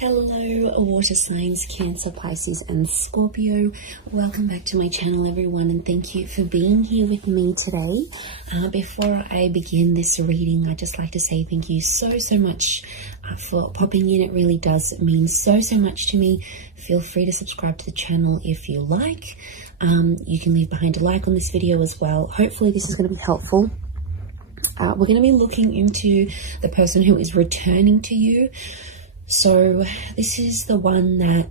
Hello water signs, Cancer, Pisces and Scorpio. Welcome back to my channel everyone, and thank you for being here with me today. Before I begin this reading, I'd just like to say thank you so much for popping in. It really does mean so much to me. Feel free to subscribe to the channel if you like. You can leave behind a like on this video as well. Hopefully this is going to be helpful. We're going to be looking into the person who is returning to you. So this is the one that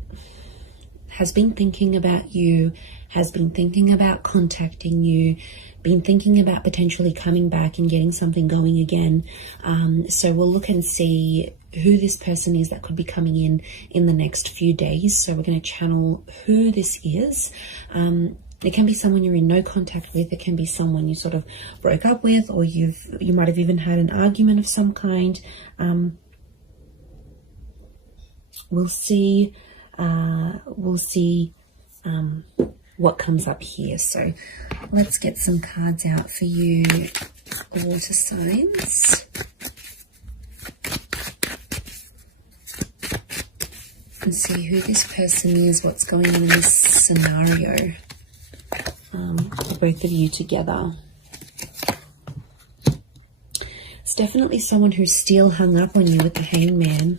has been thinking about you, has been thinking about contacting you, been thinking about potentially coming back and getting something going again. So we'll look and see who this person is that could be coming in the next few days. So we're going to channel who this is. It can be someone you're in no contact with. It can be someone you sort of broke up with, or you might have even had an argument of some kind. We'll see what comes up here. So let's get some cards out for you, water signs. And see who this person is, what's going on in this scenario for both of you together. It's definitely someone who's still hung up on you with the Hangman.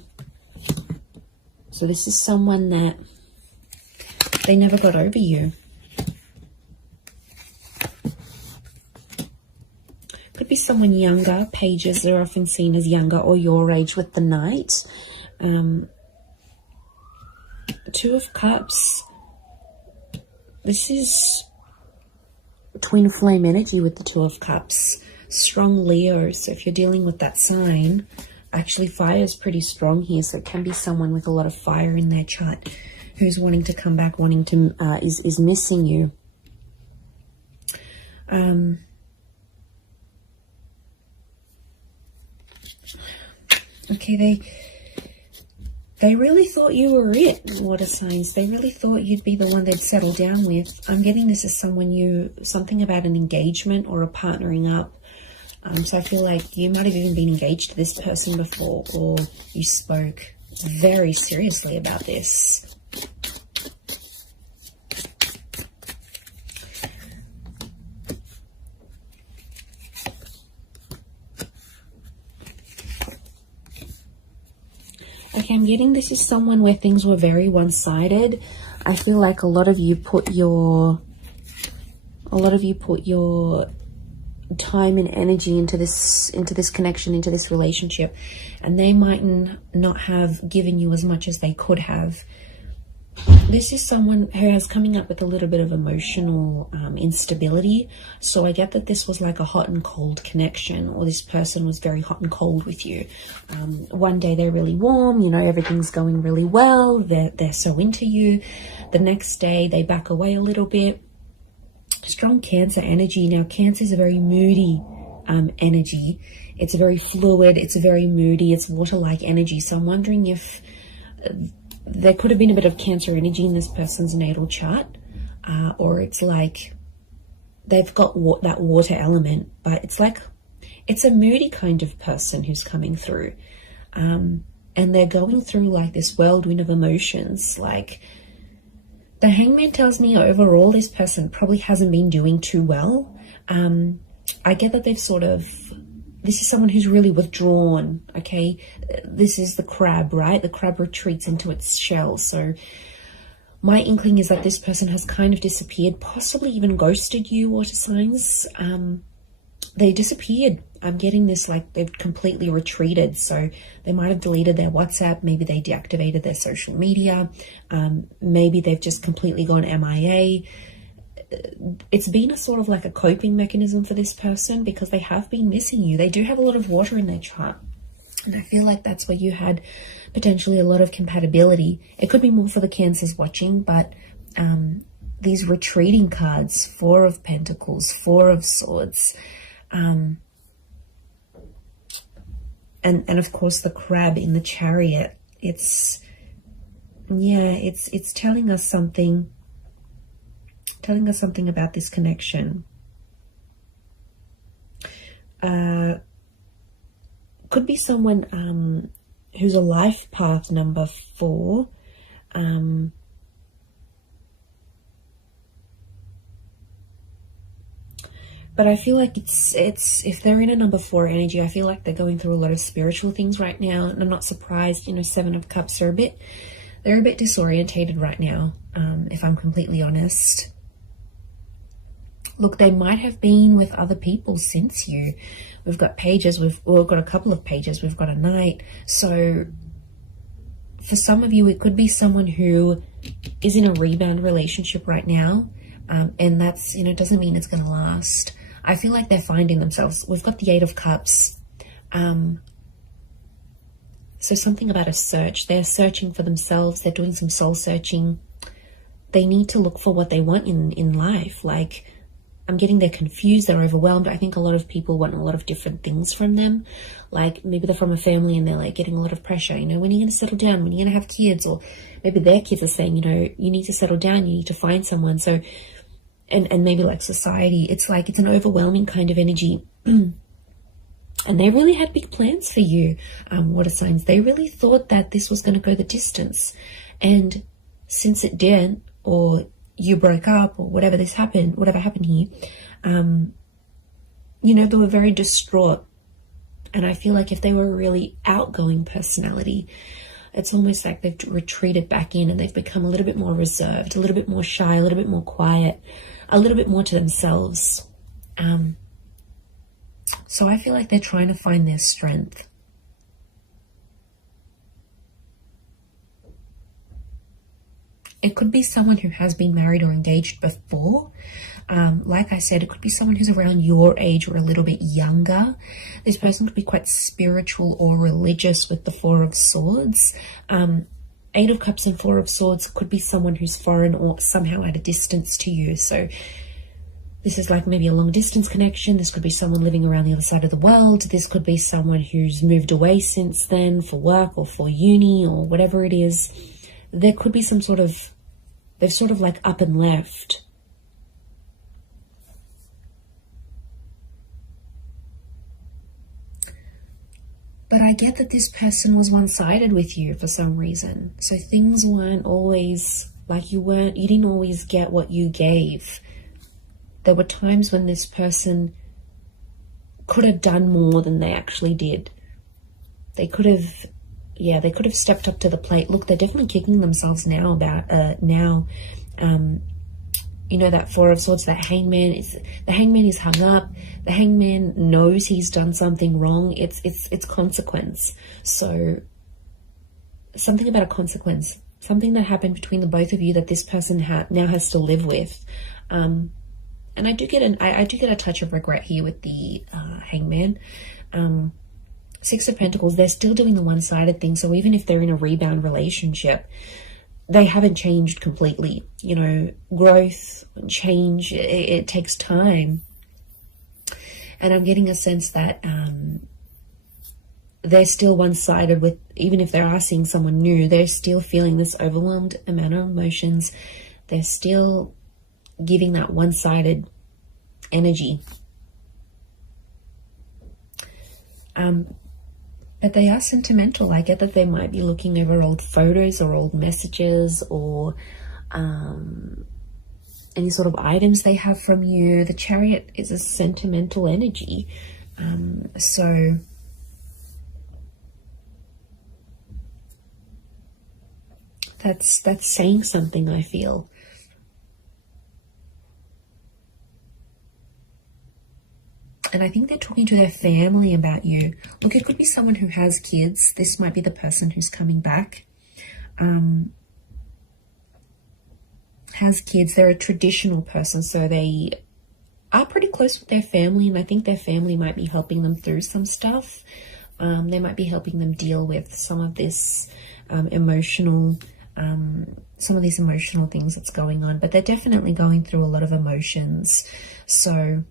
So this is someone that they never got over you. Could be someone younger. Pages are often seen as younger or your age with the Knight. Two of Cups. This is twin flame energy with the Two of Cups. Strong Leo. So if you're dealing with that sign, actually fire is pretty strong here. So it can be someone with a lot of fire in their chart who's wanting to come back, wanting to, is missing you. Okay, they really thought you were it, water signs. They really thought you'd be the one they'd settle down with. I'm getting this as something about an engagement or a partnering up. So I feel like you might have even been engaged to this person before, or you spoke very seriously about this. Okay, I'm getting this is someone where things were very one-sided. I feel like a lot of you put your time and energy into this connection, into this relationship, and they might not have given you as much as they could have. This is someone who is coming up with a little bit of emotional instability. So I get that this was like a hot and cold connection, or this person was very hot and cold with you. One day they're really warm, you know, everything's going really well, they're so into you. The next day they back away a little bit. Strong Cancer energy. Now, Cancer is a very moody energy. It's very fluid. It's very moody. It's water-like energy. So I'm wondering if there could have been a bit of Cancer energy in this person's natal chart, or it's like they've got that water element, but it's a moody kind of person who's coming through, and they're going through like this whirlwind of emotions. Like, the Hangman tells me overall this person probably hasn't been doing too well. I get that this is someone who's really withdrawn, okay? This is the crab, right? The crab retreats into its shell. So my inkling is that this person has kind of disappeared, possibly even ghosted you, water signs. They disappeared. I'm getting this like they've completely retreated. So they might have deleted their WhatsApp. Maybe they deactivated their social media. Maybe they've just completely gone MIA. It's been a sort of like a coping mechanism for this person because they have been missing you. They do have a lot of water in their chart. And I feel like that's where you had potentially a lot of compatibility. It could be more for the Cancers watching, but these retreating cards, Four of Pentacles, Four of Swords, and of course the crab in the Chariot. It's telling us something about this connection. Could be someone who's a life path number 4. But I feel like it's if they're in a number 4 energy, I feel like they're going through a lot of spiritual things right now, and I'm not surprised. You know, 7 of Cups, they're a bit disorientated right now, if I'm completely honest. Look, they might have been with other people since you. We've got pages, we've got a couple of pages, we've got a knight. So for some of you, it could be someone who is in a rebound relationship right now. And that's, you know, doesn't mean it's going to last. I feel like they're finding themselves. We've got the 8 of Cups. So something about a search. They're searching for themselves. They're doing some soul searching. They need to look for what they want in life. Like, I'm getting they're confused, they're overwhelmed. I think a lot of people want a lot of different things from them. Like, maybe they're from a family and they're like getting a lot of pressure. You know, when are you going to settle down? When are you going to have kids? Or maybe their kids are saying, you know, you need to settle down. You need to find someone. So, and maybe like society, it's like, it's an overwhelming kind of energy. And they really had big plans for you, water signs. They really thought that this was going to go the distance. And since it didn't, or you broke up, or whatever happened here, you know, they were very distraught. And I feel like if they were a really outgoing personality, it's almost like they've retreated back in and they've become a little bit more reserved, a little bit more shy, a little bit more quiet, a little bit more to themselves. So I feel like they're trying to find their strength. It could be someone who has been married or engaged before. Like I said, it could be someone who's around your age or a little bit younger. This person could be quite spiritual or religious with the 4 of Swords. 8 of Cups and 4 of Swords could be someone who's foreign or somehow at a distance to you. So this is like maybe a long distance connection. This could be someone living around the other side of the world. This could be someone who's moved away since then for work or for uni or whatever it is. There could be some sort of, they've sort of like up and left. But I get that this person was one-sided with you for some reason. So things weren't always like you didn't always get what you gave. There were times when this person could have done more than they actually did. They could have stepped up to the plate. Look, they're definitely kicking themselves now about you know, that 4 of Swords, that hangman is hung up. The hangman knows he's done something wrong. It's consequence. So something about a consequence, something that happened between the both of you that this person now has to live with. And I do get a touch of regret here with the hangman. 6 of Pentacles, they're still doing the one-sided thing. So even if they're in a rebound relationship, they haven't changed completely. You know, growth, change, it takes time. And I'm getting a sense that they're still one-sided with, even if they are seeing someone new, they're still feeling this overwhelmed amount of emotions. They're still giving that one-sided energy. But they are sentimental. I get that they might be looking over old photos or old messages or any sort of items they have from you. The Chariot is a sentimental energy. So that's saying something, I feel. And I think they're talking to their family about you. Look, it could be someone who has kids. This might be the person who's coming back. Has kids. They're a traditional person, so they are pretty close with their family, and I think their family might be helping them through some stuff. They might be helping them deal with some of this emotional things that's going on. But they're definitely going through a lot of emotions. So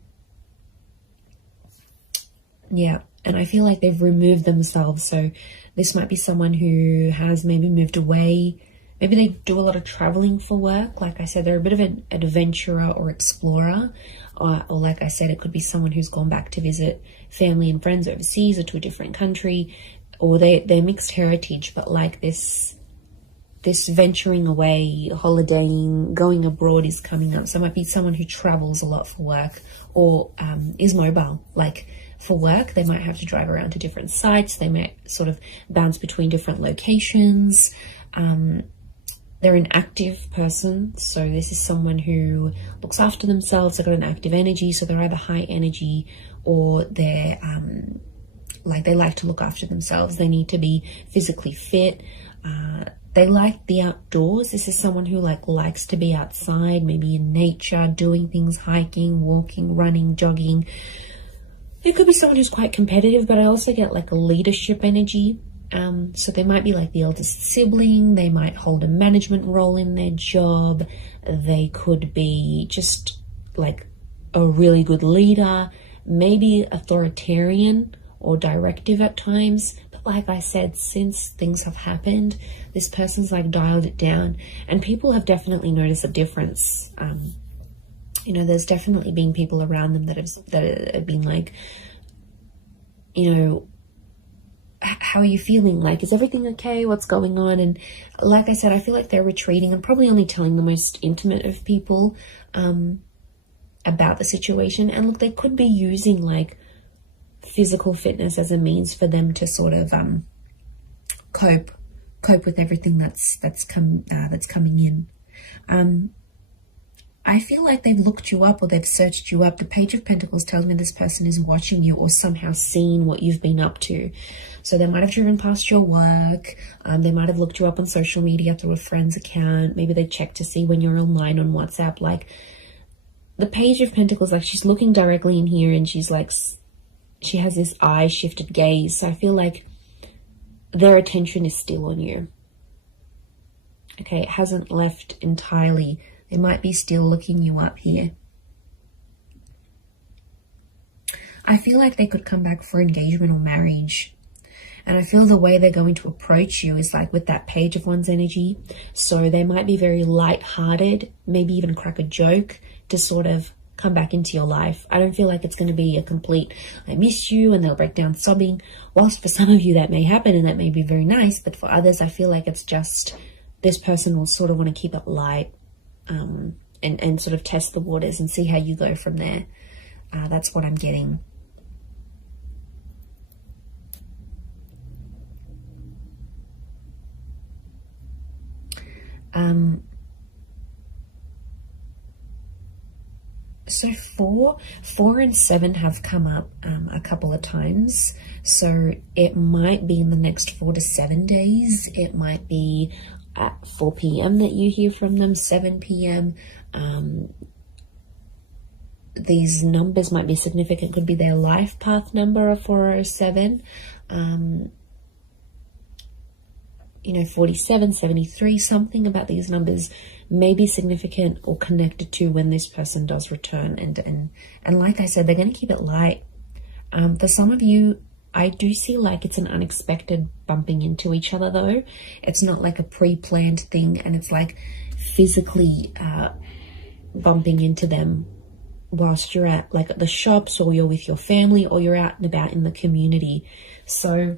yeah, and I feel like they've removed themselves. So this might be someone who has maybe moved away. Maybe they do a lot of traveling for work. Like I said, they're a bit of an adventurer or explorer. Or like I said, it could be someone who's gone back to visit family and friends overseas or to a different country. or they're mixed heritage, but like this venturing away, holidaying, going abroad is coming up. So it might be someone who travels a lot for work, or is mobile. Like for work, they might have to drive around to different sites. They might sort of bounce between different locations. They're an active person. So this is someone who looks after themselves. They've got an active energy. So they're either high energy, or they're like they like to look after themselves. They need to be physically fit. They like the outdoors. This is someone who likes to be outside, maybe in nature, doing things, hiking, walking, running, jogging. It could be someone who's quite competitive, but I also get like a leadership energy. So they might be like the eldest sibling. They might hold a management role in their job. They could be just like a really good leader, maybe authoritarian or directive at times. Like I said, since things have happened, this person's like dialed it down, and people have definitely noticed a difference. You know, there's definitely been people around them that have been like, you know, how are you feeling? Like, is everything okay? What's going on? And like I said, I feel like they're retreating and probably only telling the most intimate of people about the situation. And look, they could be using like physical fitness as a means for them to sort of cope with everything that's coming in. I feel like they've looked you up, or they've searched you up. The Page of Pentacles tells me this person is watching you, or somehow seen what you've been up to. So they might have driven past your work. They might have looked you up on social media through a friend's account. Maybe they checked to see when you're online on WhatsApp. Like the Page of Pentacles, like she's looking directly in here, and she's like, she has this eye shifted gaze. So I feel like their attention is still on you. Okay, it hasn't left entirely. They might be still looking you up here. I feel like they could come back for engagement or marriage. And I feel the way they're going to approach you is like with that Page of Wands energy. So they might be very light-hearted, maybe even crack a joke to sort of come back into your life. I don't feel like it's going to be a complete, I miss you, and they'll break down sobbing. Whilst for some of you that may happen and that may be very nice, but for others, I feel like it's just this person will sort of want to keep it light and sort of test the waters and see how you go from there. That's what I'm getting. So 4 and 7 have come up a couple of times. So it might be in the next 4 to 7 days. It might be at 4 p.m. that you hear from them, 7 p.m. These numbers might be significant. Could be their life path number of 407. You know, 47, 73, something about these numbers may be significant or connected to when this person does return. And like I said, they're going to keep it light. For some of you, I do see like it's an unexpected bumping into each other though. It's not like a pre-planned thing, and it's like physically bumping into them whilst you're at like at the shops, or you're with your family, or you're out and about in the community. So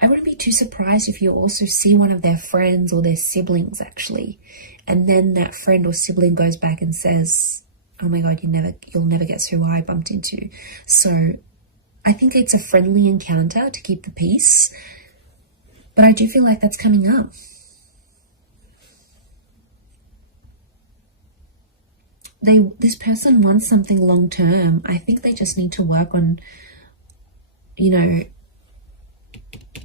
I wouldn't be too surprised if you also see one of their friends or their siblings actually, and then that friend or sibling goes back and says, oh my God, you'll never guess who I bumped into. So I think it's a friendly encounter to keep the peace, but I do feel like that's coming up. This person wants something long term. I think they just need to work on, you know,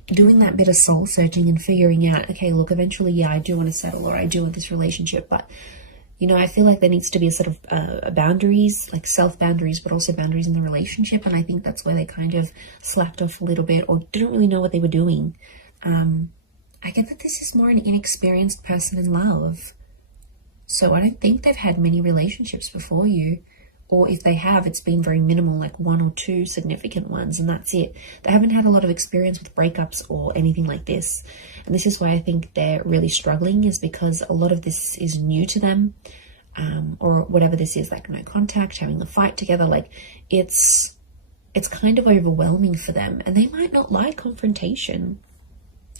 doing that bit of soul searching and figuring out, okay, look, eventually, yeah, I do want to settle, or I do want this relationship, but you know, I feel like there needs to be a sort of boundaries, like self-boundaries, but also boundaries in the relationship. And I think that's where they kind of slacked off a little bit, or didn't really know what they were doing. I get that this is more an inexperienced person in love. So I don't think they've had many relationships before you. Or if they have, it's been very minimal, like 1 or 2 significant ones, and that's it. They haven't had a lot of experience with breakups or anything like this. And this is why I think they're really struggling, is because a lot of this is new to them, or whatever this is, like no contact, having a fight together. Like it's it's kind of overwhelming for them, and they might not like confrontation.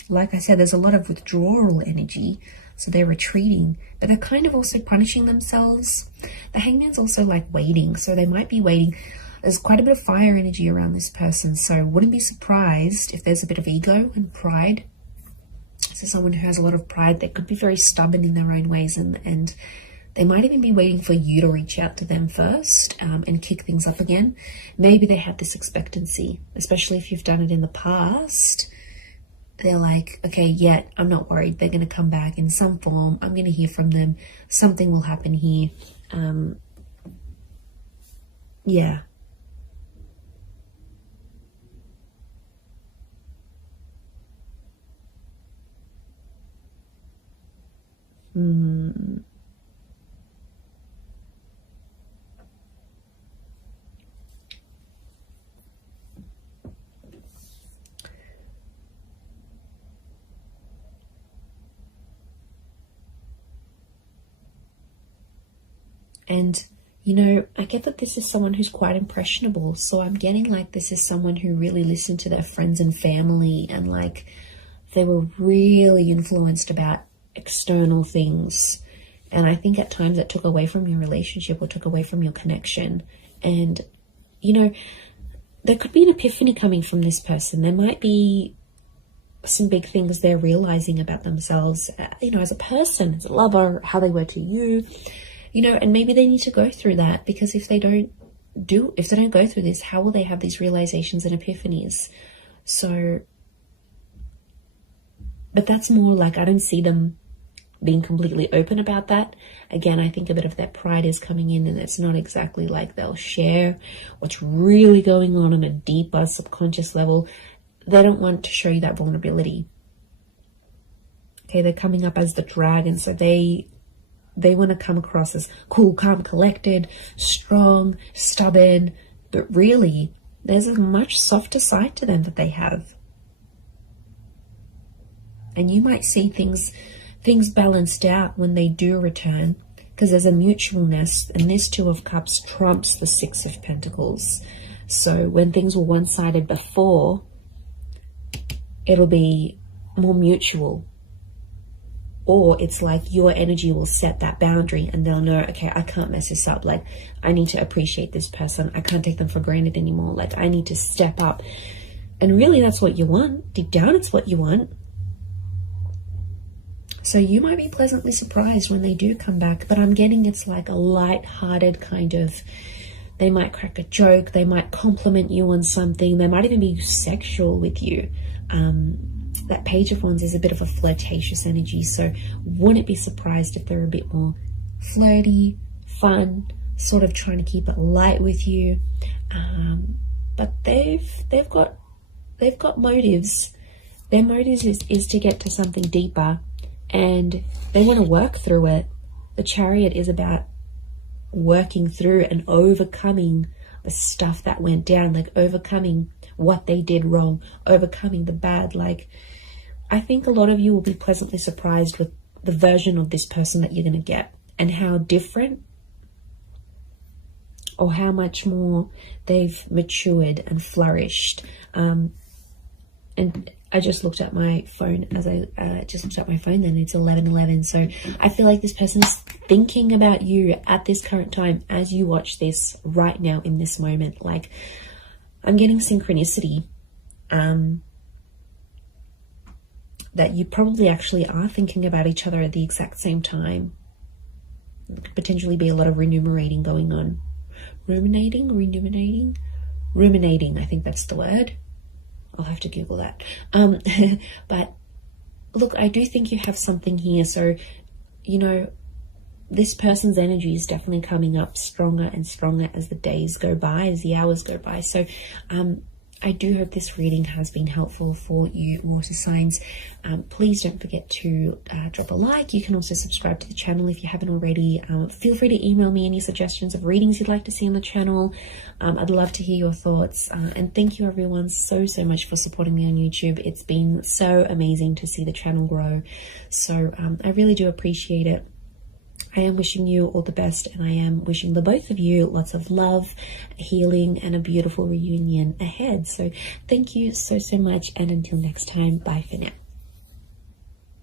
Like I said, there's a lot of withdrawal energy, so they're retreating, but they're kind of also punishing themselves. The Hangman's also like waiting, so they might be waiting. There's quite a bit of fire energy around this person, so wouldn't be surprised if there's a bit of ego and pride. So someone who has a lot of pride, they could be very stubborn in their own ways, and they might even be waiting for you to reach out to them first and kick things up again. Maybe they have this expectancy, especially if you've done it in the past. They're like, okay, yeah, I'm not worried. They're going to come back in some form. I'm going to hear from them. Something will happen here. Yeah. And, you know, I get that this is someone who's quite impressionable. So I'm getting like this is someone who really listened to their friends and family, and like they were really influenced about external things. And I think at times that took away from your relationship or took away from your connection. And, you know, there could be an epiphany coming from this person. There might be some big things they're realizing about themselves, you know, as a person, as a lover, how they were to you. You know, and maybe they need to go through that, because if they don't go through this, how will they have these realizations and epiphanies? So, but that's more like, I don't see them being completely open about that. Again, I think a bit of their pride is coming in, and it's not exactly like they'll share what's really going on a deeper subconscious level. They don't want to show you that vulnerability. Okay, they're coming up as the dragon, so they want to come across as cool, calm, collected, strong, stubborn, but really there's a much softer side to them that they have. And you might see things balanced out when they do return, because there's a mutualness, and this Two of Cups trumps the Six of Pentacles. So when things were one-sided before, it'll be more mutual. Or it's like your energy will set that boundary, and they'll know, okay, I can't mess this up. Like, I need to appreciate this person. I can't take them for granted anymore. Like, I need to step up. And really, that's what you want. Deep down, it's what you want. So you might be pleasantly surprised when they do come back. But I'm getting it's like a light-hearted kind of, they might crack a joke. They might compliment you on something. They might even be sexual with you. That Page of Wands is a bit of a flirtatious energy, so wouldn't be surprised if they're a bit more flirty, fun, sort of trying to keep it light with you. But they've got motives. Their motives is to get to something deeper, and they want to work through it. The Chariot is about working through and overcoming the stuff that went down, like overcoming what they did wrong, overcoming the bad. Like, I think a lot of you will be pleasantly surprised with the version of this person that you're going to get, and how different or how much more they've matured and flourished. And I just looked at my phone then it's 11:11. So I feel like this person is thinking about you at this current time as you watch this right now in this moment. Like, I'm getting synchronicity, that you probably actually are thinking about each other at the exact same time. There could potentially be a lot of ruminating going on. Ruminating, I think that's the word. I'll have to Google that. But look, I do think you have something here. So, you know, this person's energy is definitely coming up stronger and stronger as the days go by, as the hours go by. So I do hope this reading has been helpful for you, water signs. Please don't forget to drop a like. You can also subscribe to the channel if you haven't already. Feel free to email me any suggestions of readings you'd like to see on the channel. I'd love to hear your thoughts. And thank you everyone so much for supporting me on YouTube. It's been so amazing to see the channel grow. So I really do appreciate it. I am wishing you all the best, and I am wishing the both of you lots of love, healing, and a beautiful reunion ahead. So thank you so much, and until next time, bye for now.